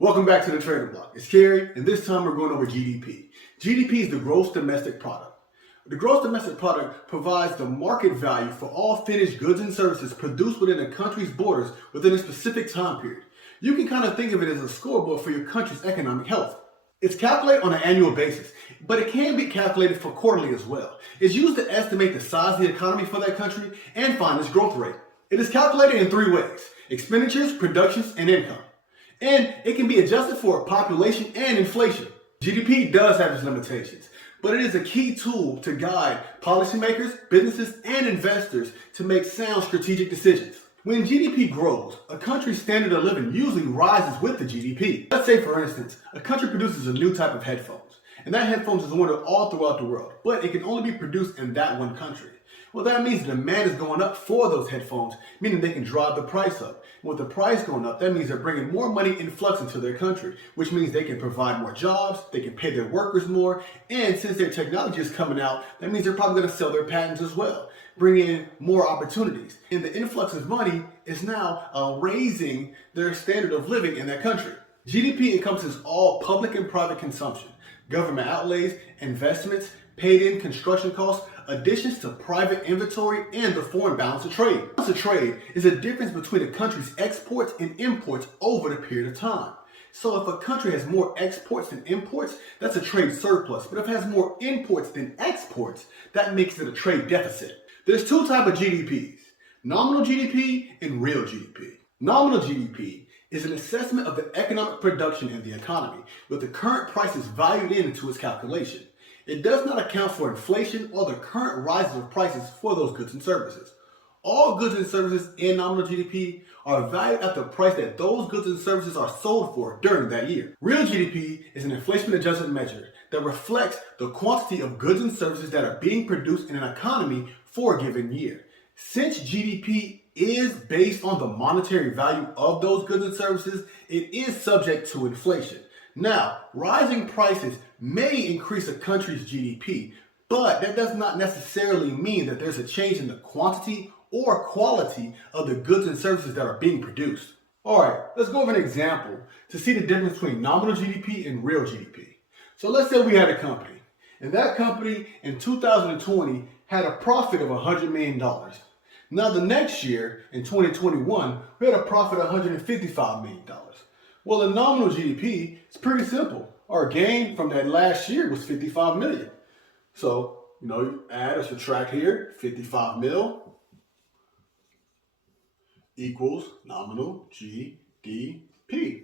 Welcome back to the Trader Block. It's Kerry, and this time we're going over GDP. GDP is the gross domestic product. The gross domestic product provides the market value for all finished goods and services produced within a country's borders within a specific time period. You can kind of think of it as a scoreboard for your country's economic health. It's calculated on an annual basis, but it can be calculated for quarterly as well. It's used to estimate the size of the economy for that country and find its growth rate. It is calculated in three ways: expenditures, productions, and income. And it can be adjusted for population and inflation. GDP does have its limitations, but it is a key tool to guide policymakers, businesses, and investors to make sound strategic decisions. When GDP grows, a country's standard of living usually rises with the GDP. Let's say, for instance, a country produces a new type of headphones, and that headphones is wanted all throughout the world, but it can only be produced in that one country. Well, that means the demand is going up for those headphones, meaning they can drive the price up. And with the price going up, that means they're bringing more money influx into their country, which means they can provide more jobs, they can pay their workers more, and since their technology is coming out, that means they're probably going to sell their patents as well, bringing in more opportunities. And the influx of money is now raising their standard of living in that country. GDP encompasses all public and private consumption, government outlays, investments, paid-in construction costs, additions to private inventory, and the foreign balance of trade. Balance of trade is a difference between a country's exports and imports over the period of time. So if a country has more exports than imports, that's a trade surplus. But if it has more imports than exports, that makes it a trade deficit. There's two types of GDPs: nominal GDP and real GDP. Nominal GDP is an assessment of the economic production in the economy, with the current prices valued into its calculation. It does not account for inflation or the current rises of prices for those goods and services. All goods and services in nominal GDP are valued at the price that those goods and services are sold for during that year. Real GDP is an inflation-adjusted measure that reflects the quantity of goods and services that are being produced in an economy for a given year. Since GDP is based on the monetary value of those goods and services, it is subject to inflation. Now, rising prices may increase a country's GDP, but that does not necessarily mean that there's a change in the quantity or quality of the goods and services that are being produced. All right, let's go over an example to see the difference between nominal GDP and real GDP. So let's say we had a company, and that company in 2020 had a profit of $100 million. Now the next year, in 2021, we had a profit of $155 million. Well, the nominal GDP is pretty simple. Our gain from that last year was 55 million. So, you add or subtract here, 55 mil equals nominal GDP.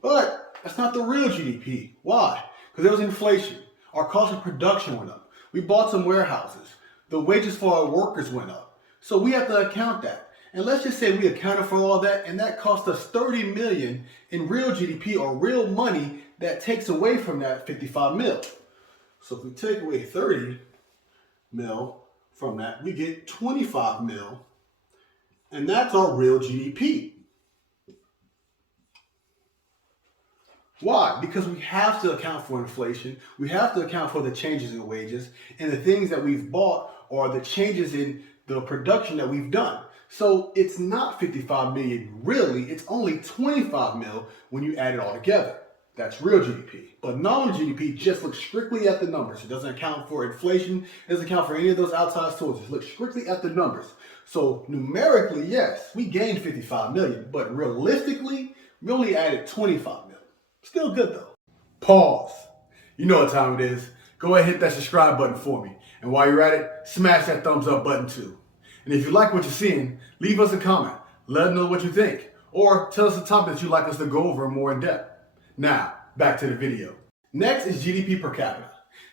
But that's not the real GDP. Why? Because there was inflation. Our cost of production went up. We bought some warehouses. The wages for our workers went up. So we have to account that. And let's just say we accounted for all that, and that cost us 30 million in real GDP, or real money, that takes away from that 55 mil. So if we take away 30 mil from that, we get 25 mil, and that's our real GDP. Why? Because we have to account for inflation, we have to account for the changes in wages, and the things that we've bought, or the changes in the production that we've done. So it's not 55 million really, it's only 25 mil when you add it all together. That's real GDP. But nominal GDP just looks strictly at the numbers. It doesn't account for inflation, it doesn't account for any of those outside sources. It looks strictly at the numbers. So numerically, yes, we gained 55 million, but realistically, we only added 25 million. Still good though. Pause. You know what time it is. Go ahead and hit that subscribe button for me. And while you're at it, smash that thumbs up button too. And if you like what you're seeing, leave us a comment. Let us know what you think. Or tell us a topic that you'd like us to go over more in depth. Now, back to the video. Next is GDP per capita.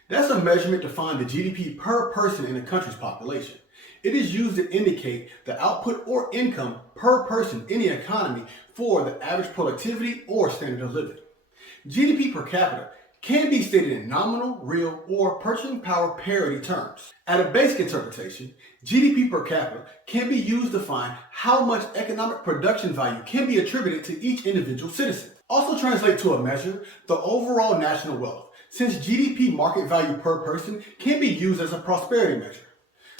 That's a measurement to find the GDP per person in a country's population. It is used to indicate the output or income per person in the economy for the average productivity or standard of living. GDP per capita can be stated in nominal, real, or purchasing power parity terms. At a basic interpretation, GDP per capita can be used to find how much economic production value can be attributed to each individual citizen. Also translate to a measure the overall national wealth, since GDP market value per person can be used as a prosperity measure.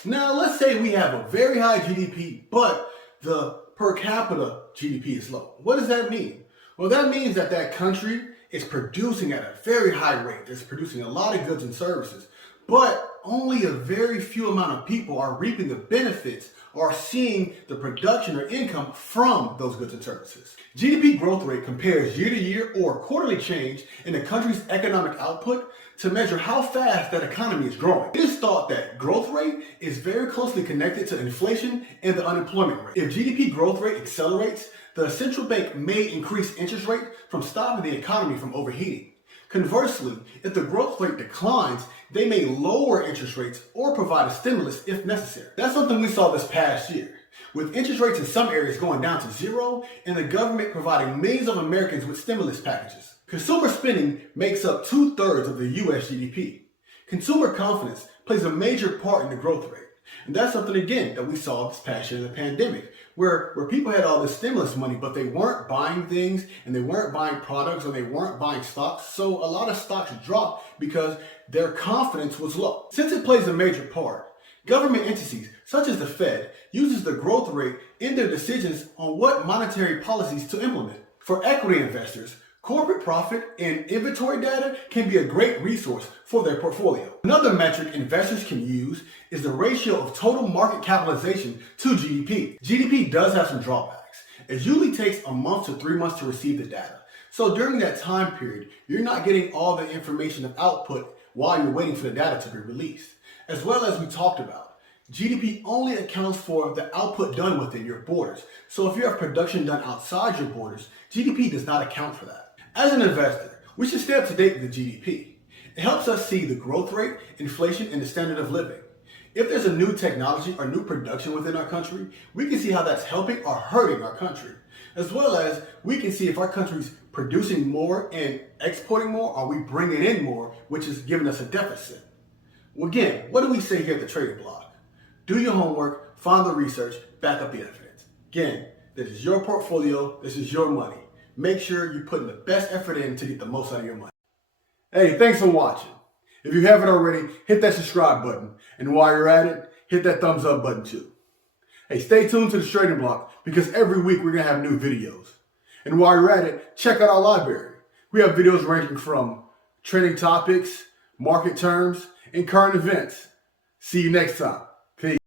Now let's say we have a very high GDP, but the per capita GDP is low. What does that mean? Well, that means that that country is producing at a very high rate. It's producing a lot of goods and services, but only a very few amount of people are reaping the benefits or seeing the production or income from those goods and services. GDP growth rate compares year to year or quarterly change in the country's economic output to measure how fast that economy is growing. It is thought that growth rate is very closely connected to inflation and the unemployment rate. If GDP growth rate accelerates, the central bank may increase interest rate from stopping the economy from overheating. Conversely, if the growth rate declines, they may lower interest rates or provide a stimulus if necessary. That's something we saw this past year, with interest rates in some areas going down to zero and the government providing millions of Americans with stimulus packages. Consumer spending makes up 2/3 of the US GDP. Consumer confidence plays a major part in the growth rate. And that's something, again, that we saw this past year in the pandemic, where people had all this stimulus money, but they weren't buying things and they weren't buying products or they weren't buying stocks. So a lot of stocks dropped because their confidence was low. Since it plays a major part, government entities such as the Fed uses the growth rate in their decisions on what monetary policies to implement. For equity investors, corporate profit and inventory data can be a great resource for their portfolio. Another metric investors can use is the ratio of total market capitalization to GDP. GDP does have some drawbacks. It usually takes a month to 3 months to receive the data. So during that time period, you're not getting all the information of output while you're waiting for the data to be released. As well as we talked about, GDP only accounts for the output done within your borders. So if you have production done outside your borders, GDP does not account for that. As an investor, we should stay up to date with the GDP. It helps us see the growth rate, inflation, and the standard of living. If there's a new technology or new production within our country, we can see how that's helping or hurting our country. As well as we can see if our country's producing more and exporting more, or we bringing in more, which is giving us a deficit. Well, again, what do we say here at the Trading Block? Do your homework, find the research, back up the evidence. Again, this is your portfolio, this is your money. Make sure you're putting the best effort in to get the most out of your money. Hey, thanks for watching. If you haven't already, hit that subscribe button. And while you're at it, hit that thumbs up button too. Hey, stay tuned to the Trading Block because every week we're going to have new videos. And while you're at it, check out our library. We have videos ranging from trending topics, market terms, and current events. See you next time. Peace.